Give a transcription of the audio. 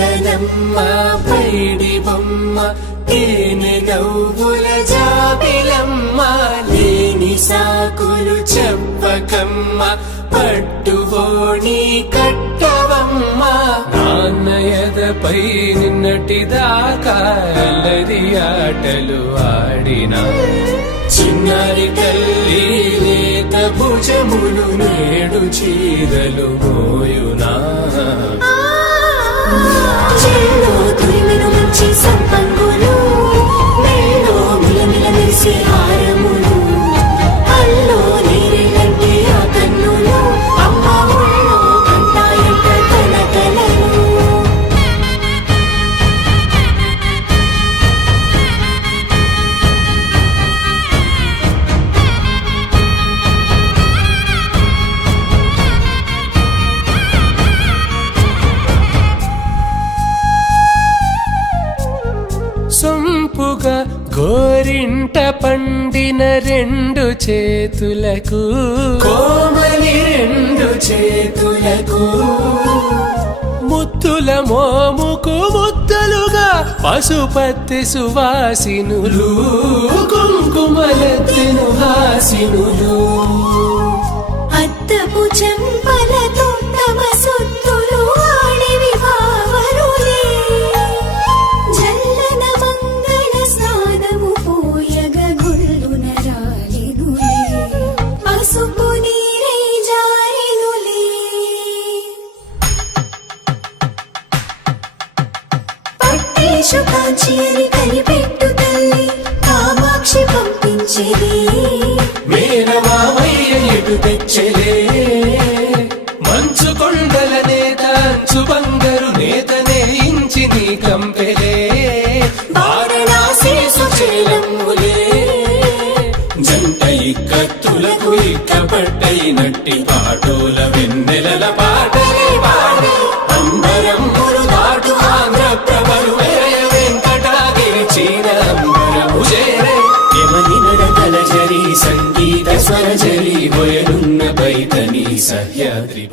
చిలకనమ్మ పైడి బొమ్మ తేనె నవ్వుల జాబిలమ్మ లేని సాకులు చెప్పకమ్మ పట్టువోణి కట్టవమ్మ నాన్నయదపై నిన్నటిదాకా అల్లరి ఆటలు ఆడినా చిన్నారి తల్లి లేత భుజములు నేడు చీరలు మోయునా చెల్లో తురిమెను మంచి సంపంగులు మేలో మిలమిల మెరిసే హారములు అల్లో నీరేలంటే ఆ కన్నులు అమ్మ ఒళ్ళో కంటాయంట తన కలలు సొంపుగా గోరింట పండిన రెండు చేతులకు కోమలి రెండు చేతులకు ముద్దుల మోముకు ముద్దలుగా పశుపతి సువాసినులు కుంకుమలెత్తిను హాసినులు అద్దపు చెంపలతో తమ సొత్తులు ఆడివి భావరులే జల్లన మంగళ స్నానము పోయగ గుళ్ళున రాలినులే పసుపు నీరై జారినులే పట్టేషు కాంచి అని కనిపెట్టు తల్లి కామాక్షి పంపించేది మేనమామయ్య ఎటు తెచ్చలే మంచు కొండల నేత అంచు బంగారు నేత నేయించి నీ కంపెలే వారణాసి సుచేలమ్ములే జంట ఇక్కత్తులకు ఇక్కపట్టయినట్టి పాటోల వెన్నెలల పాటలే పాడే అంబరమ్ములు దాటు ఆంధ్ర ప్రభలు వేయ వెంకటాగిరి చీన అంబరము చేరే యమని నడకల జరి సంగీత స్వర జరి వయలున్న బైతని సహ్యాద్రి